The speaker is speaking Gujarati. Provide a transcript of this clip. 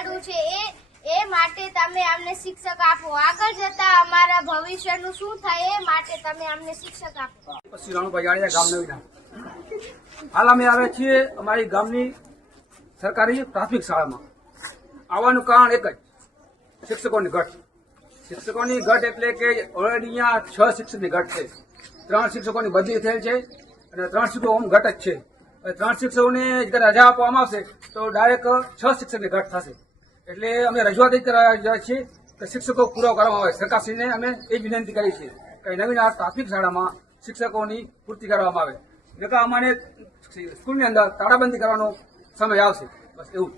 બગાડવું છે એ માટે તમે અમને શિક્ષક આપો. આગળ જતા અમારા ભવિષ્યનું શું થાય એ માટે તમે અમને શિક્ષક આપો. પછી રાણુભાઈ જાડેજા, ગામ નવીના. હાલ અમે આવ્યા છીએ અમારી ગામની સરકારી પ્રાથમિક શાળામાં. આવવાનું કારણ એક જ, શિક્ષકોની ઘટ. શિક્ષકોની ઘટ એટલે કે ઓલરેડી અહીંયા 6 શિક્ષકની ઘટ છે. 3 શિક્ષકોની બદલી થયેલ છે અને 3 શિક્ષકો ઓમ ઘટ જ છે. 3 શિક્ષકોને જ્યારે રજા આપવામાં આવશે તો ડાયરેક્ટ 6 શિક્ષકની ઘટ થશે. એટલે અમે રજૂઆત એ કરવા છીએ કે શિક્ષકો પૂરો કરવામાં આવે. સરકારશ્રીને અમે એ વિનંતી કરી છે કે નવીન પ્રાથમિક શાળામાં શિક્ષકોની પૂર્તિ કરવામાં આવે. નકર અમારે સ્કૂલની અંદર તાળાબંધી કરવાનો સમય આવશે. બસ એવું.